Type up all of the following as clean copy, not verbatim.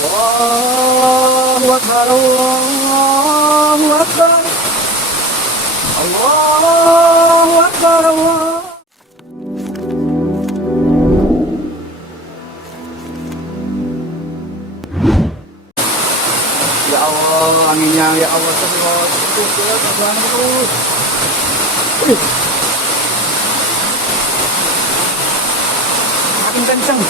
Allahu Akbar, Allahu Akbar, Allahu Akbar, Allah. Ya Allah, anginnya ya Allah, terus. Makin kenceng.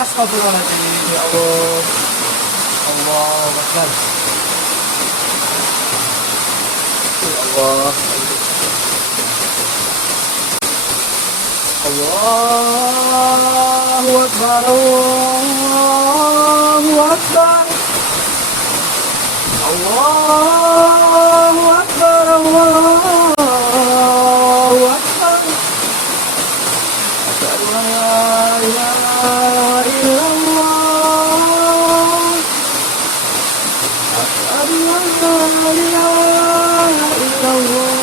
Astagfirullahaladzim, ya Allah. Allahu Akbar. Ya Allah. Allahu Akbar, Allahu Akbar, Allahu Akbar, Allahu Akbar. Asyhadu an la ilaha illallah, asyhadu an la ilaha illallah,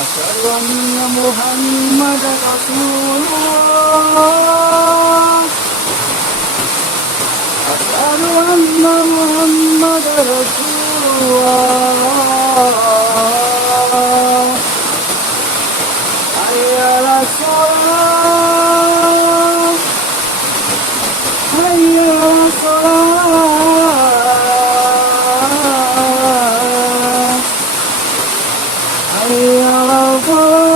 asyhadu anna Muhammadar Rasulullah, asyhadu anna Muhammadar Rasulullah. Hayya 'alas shalah, hayya 'alas shalah, hayya 'alal falah,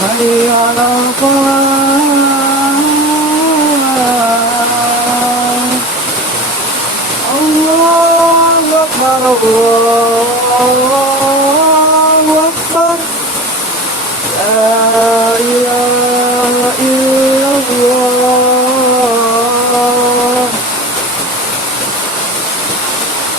hayya 'alal falah. Allahu Akbar, Allahu Akbar. La